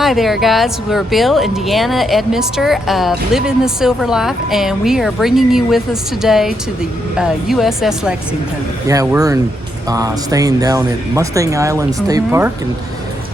Hi there, guys. We're Bill and Deanna Edmister of Living the Silver Life, and we are bringing you with us today to the USS Lexington. Yeah, we're staying down at Mustang Island State Park, and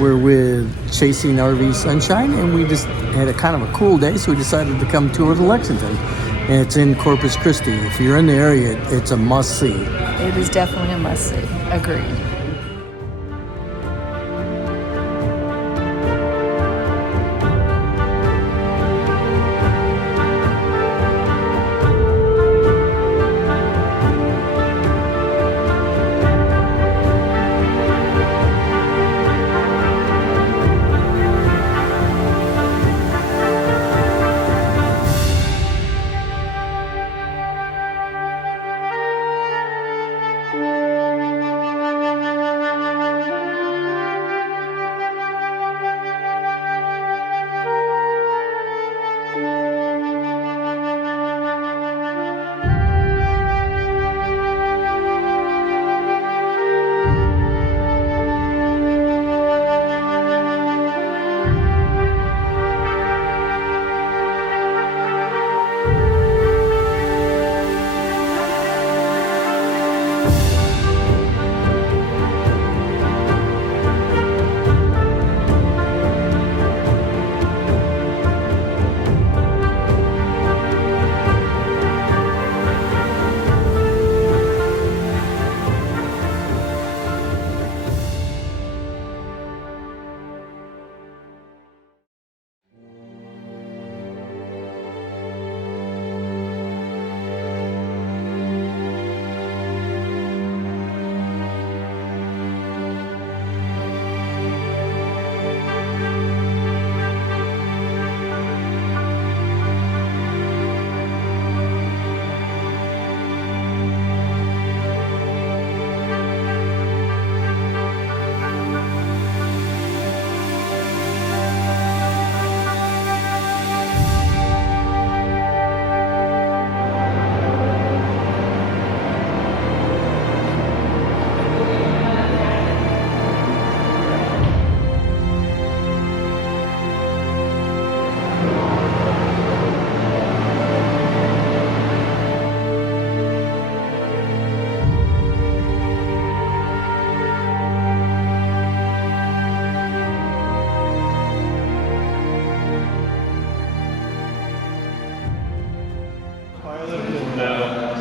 we're with Chasing RV Sunshine, and we just had a kind of a cool day, so we decided to come tour the Lexington. And it's in Corpus Christi. If you're in the area, it's a must-see. It is definitely a must-see. Agreed.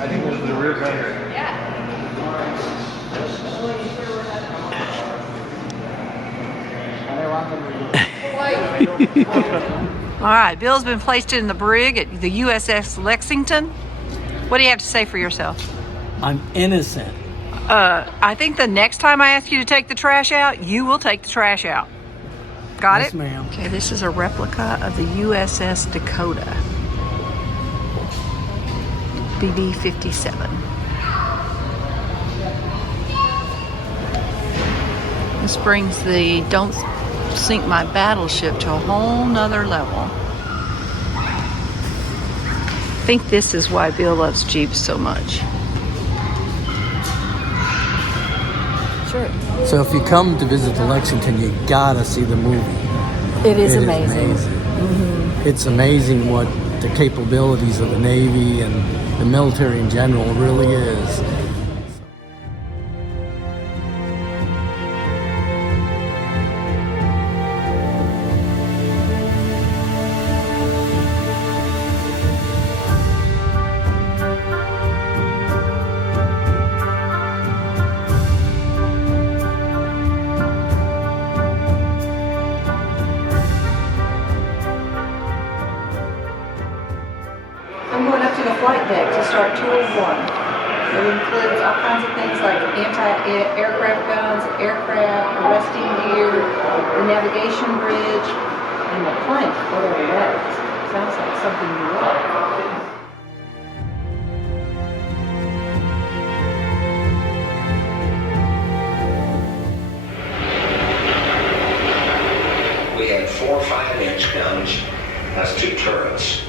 I think it was the rear gunner. All right, Bill's been placed in the brig at the USS Lexington. What do you have to say for yourself? I'm innocent. I think the next time I ask you to take the trash out, you will take the trash out. Got Yes, it? ma'am. Okay, this is a replica of the USS Dakota. BB-57. This brings the Don't Sink My Battleship to a whole nother level. I think this is why Bill loves Jeeps so much. Sure. So if you come to visit the Lexington, you gotta see the movie. It is amazing. It's amazing what the capabilities of the Navy and the military in general really is. I'm going up to the flight deck to start tour 1. It includes all kinds of things like anti-aircraft guns, aircraft, arresting gear, the navigation bridge, and the plank, whatever that is. Sounds like something you like. We had 4 5-inch guns. That's 2 turrets.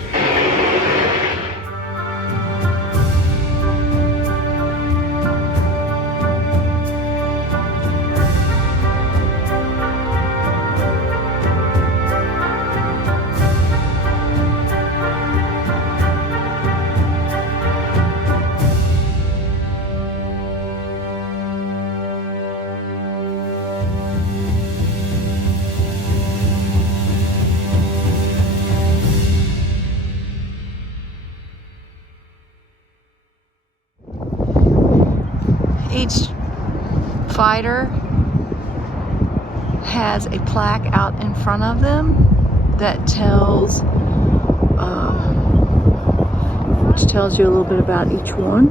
Each fighter has a plaque out in front of them that tells you a little bit about each one.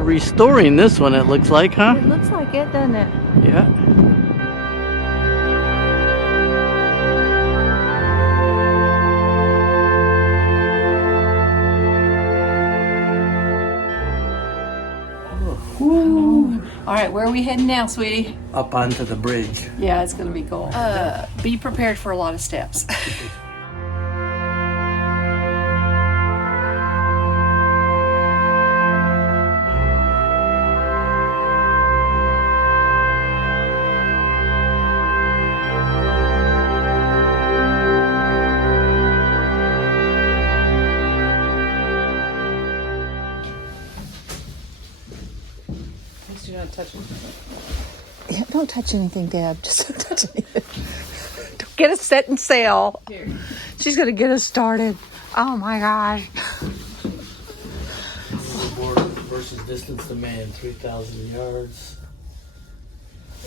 Restoring this one, it looks like, huh? It looks like it, doesn't it? Yeah. Woo. All right, where are we heading now, sweetie? Up onto the bridge. Yeah, it's gonna be cool. Be prepared for a lot of steps. Do not touch anything. Yeah, don't touch anything, Deb. Just don't touch anything. Don't get us set and sail. Here. She's gonna get us started. Oh my gosh. Versus distance to man, 3,000 yards.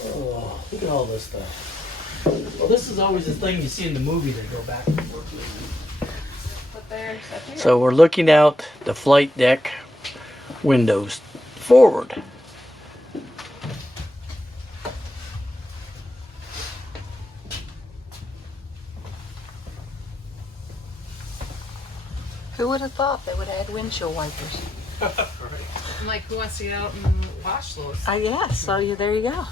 Oh, look at all this stuff. Well, this is always the thing you see in the movie. They go back and forth. Put there, set here. So we're looking out the flight deck windows forward. Who would have thought they would have had windshield wipers? I'm like, who wants to get out and wash those? Yeah, so there you go.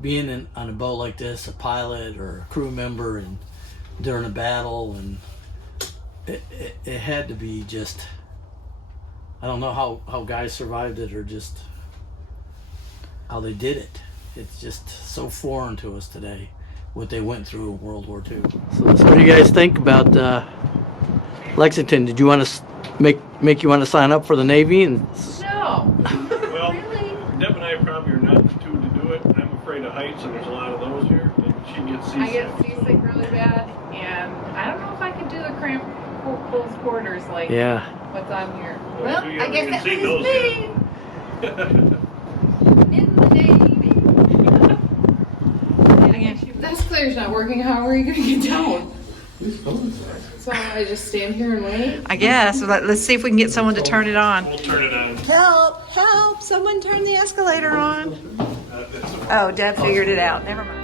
Being on a boat like this, a pilot or a crew member, and during a battle, and it had to be just, I don't know how guys survived it or just how they did it. It's just so foreign to us today, what they went through in World War II. So what do you guys think about Lexington? Did you want to make you want to sign up for the Navy? And No. Well, Really? Deb and I probably are not the two to do it. I'm afraid of heights, and there's a lot of those here. And she gets seasick. I get seasick really bad, and I don't know if I could do the cramped close quarters like yeah. what's on here. Well, Well, you I haven't guess even that seen was those me. In the Navy. That escalator's not working. How are you going to get down? So I just stand here and wait? I guess. Let's see if we can get someone to turn it on. We'll turn it on. Help! Help! Someone turn the escalator on. That's Oh, Deb figured it out. Never mind.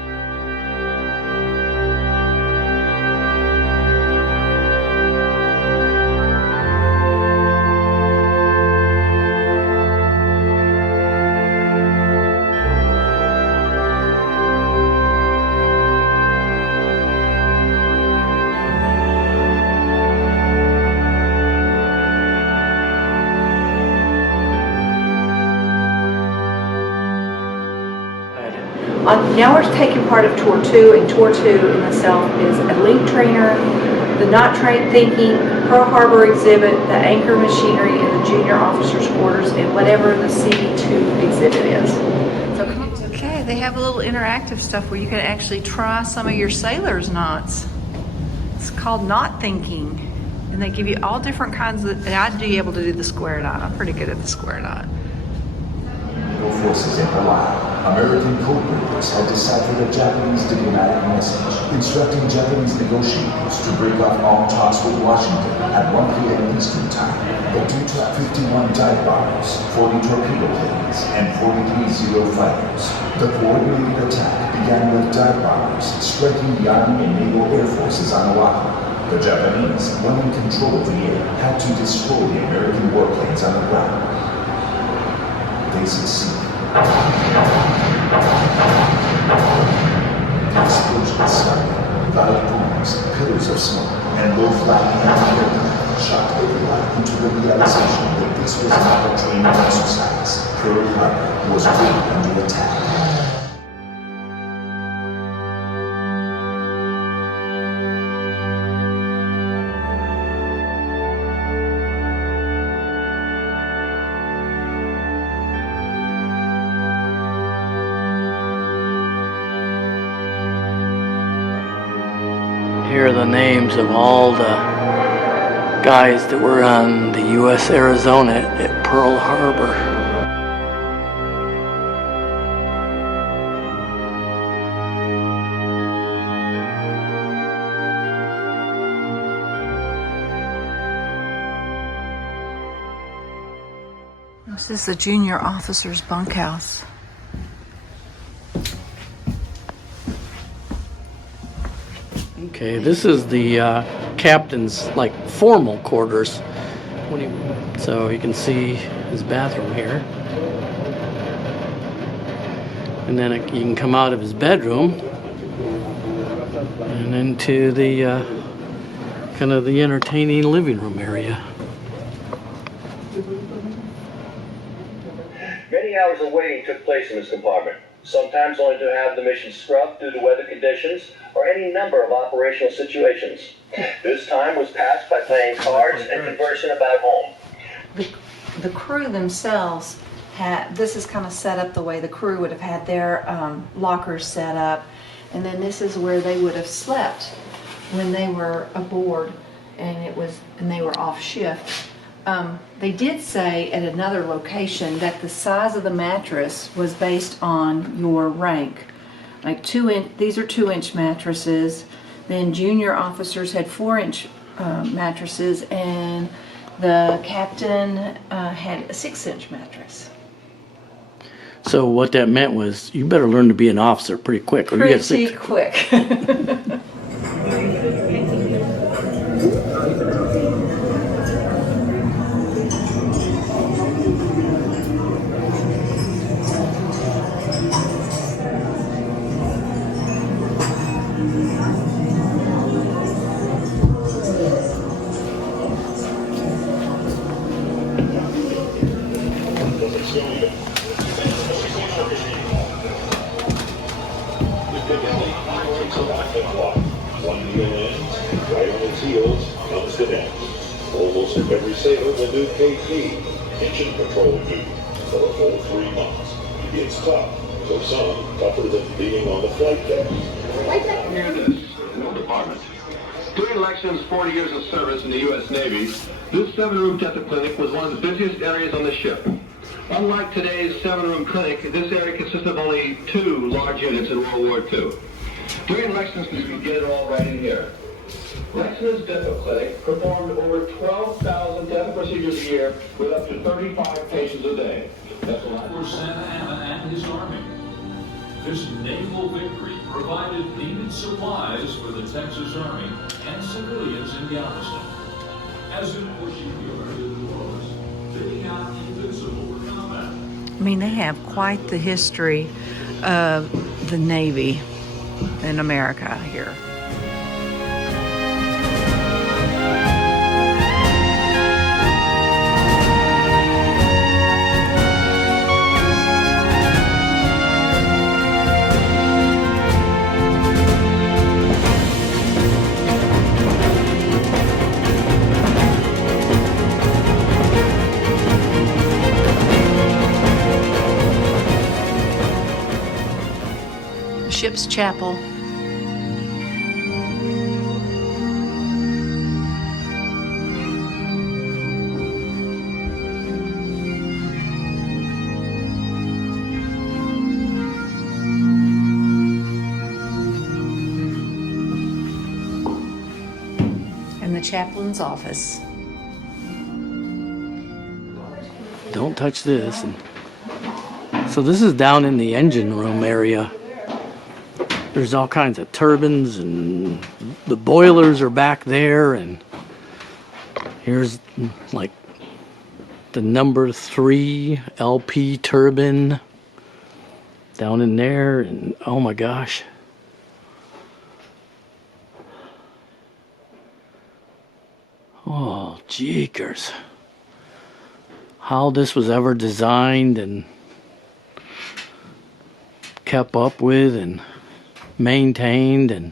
Now we're taking part of Tour 2, and Tour 2 in itself is a link trainer, the Not Trained Thinking, Pearl Harbor exhibit, the anchor machinery, and the junior officers' quarters, and whatever the C2 exhibit is. So okay, they have a little interactive stuff where you can actually try some of your sailor's knots. It's called Knot Thinking, and they give you all different kinds of, and I'd be able to do the square knot. I'm pretty good at the square knot. Forces in Hawaii, American code breakers had deciphered a Japanese diplomatic message instructing Japanese negotiators to break off all talks with Washington at 1 p.m. Eastern Time. But due to 51 dive bombers, 40 torpedo planes, and 43 Zero fighters, the coordinated attack began with dive bombers striking the Army and Naval Air Forces on Oahu. The Japanese, when in control of the air, had to destroy the American warplanes on the ground. They succeeded. The explosion started, loud booms, pillars of smoke, and low-flying anti-aircraft shocked everyone into the realization that this was not a training exercise. Pearl Harbor was really under attack. Here are the names of all the guys that were on the U.S. Arizona at Pearl Harbor. This is the junior officer's bunkhouse. Okay, this is the captain's like formal quarters. So you can see his bathroom here, and then you can come out of his bedroom and into the kind of the entertaining living room area. Many hours of waiting took place in this compartment, sometimes only to have the mission scrubbed due to weather conditions or any number of operational situations. This time was passed by playing cards and conversing about home. The crew themselves had, this is kind of set up the way the crew would have had their lockers set up, and then this is where they would have slept when they were aboard and they were off shift. They did say at another location that the size of the mattress was based on your rank. Like these are 2-inch mattresses. Then junior officers had 4-inch mattresses, and the captain had a 6-inch mattress. So what that meant was you better learn to be an officer pretty quick. Or you get Pretty quick. One wheel ends, right on its heels comes the next. Almost every sailor will do KP, engine control duty, for a full 3 months. It's tough, for some, tougher than being on the flight deck. Hear this, no department. During Lexington's 40 years of service in the U.S. Navy, this 7-room dental clinic was one of the busiest areas on the ship. Unlike today's 7-room clinic, this area consists of only 2 large units in World War II. During Lexington's, we get it all right in here. Lexington's dental clinic performed over 12,000 dental procedures a year with up to 35 patients a day. That's a lot. For Santa Ana and his army. This naval victory provided needed supplies for the Texas Army and civilians in Galveston. As in pushing the American wars, bidding out invincible for combat. I mean, they have quite the history of the Navy in America here. Ship's chapel. And the chaplain's office. Don't touch this. So this is down in the engine room area. There's all kinds of turbines, and the boilers are back there, and here's like the number 3 LP turbine down in there, and oh my gosh. Oh, Well, jeekers. How this was ever designed and kept up with and maintained and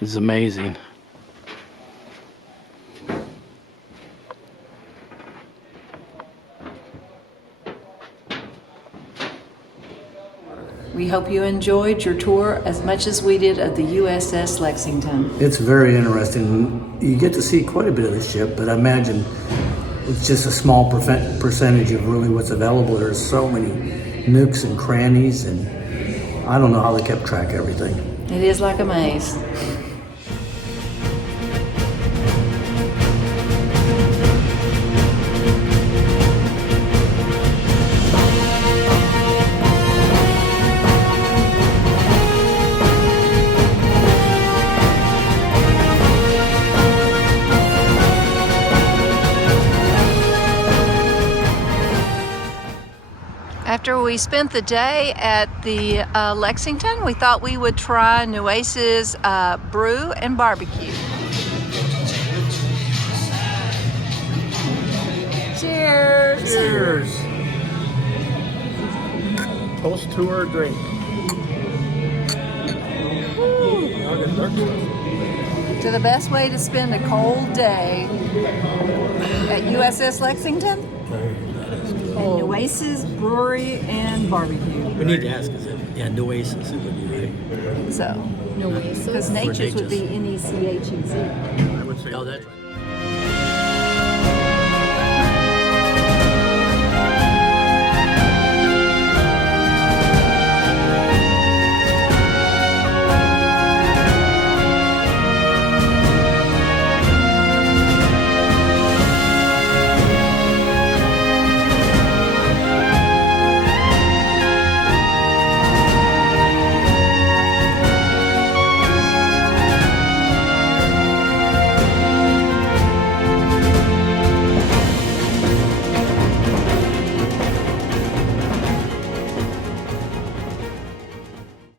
is amazing. We hope you enjoyed your tour as much as we did of the USS Lexington. It's very interesting. You get to see quite a bit of the ship, but I imagine it's just a small percentage of really what's available. There's so many nooks and crannies, and I don't know how they kept track of everything. It is like a maze. After we spent the day at the Lexington, we thought we would try Nueces Brew and BBQ. Cheers! Cheers! Toast to our drink. To the best way to spend a cold day at USS Lexington. And Nueces Brewery and Barbecue. We need to ask, is it? Yeah, Nueces, it would be right. So, Nueces? because Nature's would be Nature's. Nechez. I would say, oh, that's right.